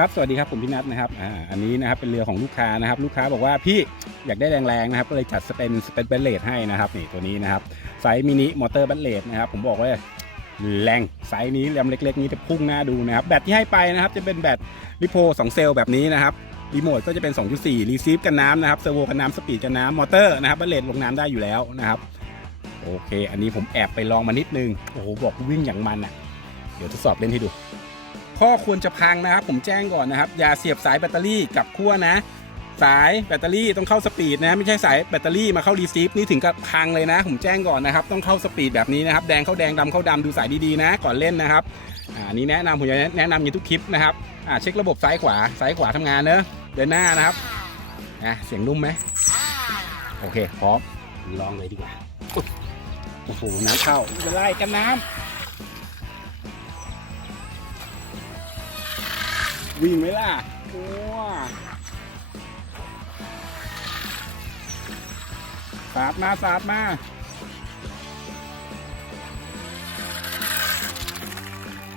ครับสวัสดีครับผมพี่นัทนะครับอ่าอันนี้นะครับเป็นเรือของลูกค้านะครับ ลูกค้าบอกว่าพี่อยากได้แรงๆนะครับก็เลยจัดสเปนสเปนเบลเลตให้นะครับนี่ตัวนี้นะครับไซส์มินิมอเตอร์บัลเลตนะครับผมบอกว่าแรงไซส์นี้แรมเล็ก ๆ นี้จะพุ่งหน้าดูนะครับแบตที่ให้ไปนะครับจะเป็นแบตลิโพ2เซลล์แบบนี้นะครับรีโมทก็จะเป็น 2.4 รีซีฟกันน้ำนะครับเซอร์โวกันน้ำสปีดกันน้ำมอเตอร์นะครับบัลเลตลงน้ำได้อยู่แล้วนะครับโอเค อันนี้ผมแอบไปลองมานิดนึงโอ้โหบอกวิ่งอย่างมันอะเดี๋ยวทดสอบเล่นให้ดู ข้อควรจะพังนะครับ ผมแจ้งก่อนนะครับ อย่าเสียบสายแบตเตอรี่กับขั้วนะ สายแบตเตอรี่ต้องเข้าสปีดนะไม่ใช่สายแบตเตอรี่มาเข้ารีซีฟนี่ถึงกับพังเลยนะ ผมแจ้งก่อนนะครับ ต้องเข้าสปีดแบบนี้นะครับ แดงเข้าแดงดำเข้าดำดูสายดีๆนะ ก่อนเล่นนะครับอ่าอันนี้แนะนำผมจะแนะนำอย่างนี้ทุกคลิปนะครับอ่าเช็คระบบซ้ายขวาซ้ายขวาทำงานเนอะเดินหน้านะครับอะเสียงนุ่มไหมโอเคพร้อมลองเลยดีกว่าโอ้โหน้ำเข้าจะไม่กันน้ำ วิ่งไหมล่ะว้าสาดมาสาดมา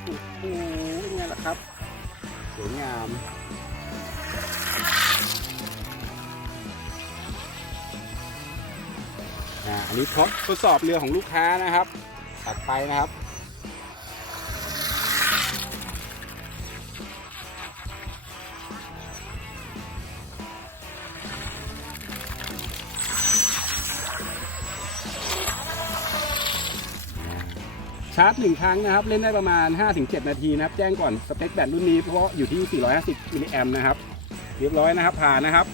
โอ้โหเป็นไงล่ะครับสวยงามอ่าอันนี้ทดทดสอบเรือของลูกค้านะครับ ตัดไปนะครับ ชาร์จหนึ่งครั้งนะครับ เล่นได้ประมาณ 5-7 นาทีนะครับ แจ้งก่อนสเปคแบตรุ่นนี้เพราะอยู่ที่ 450มิลลิแอมป์นะครับ เรียบร้อยนะครับผ่านนะครับ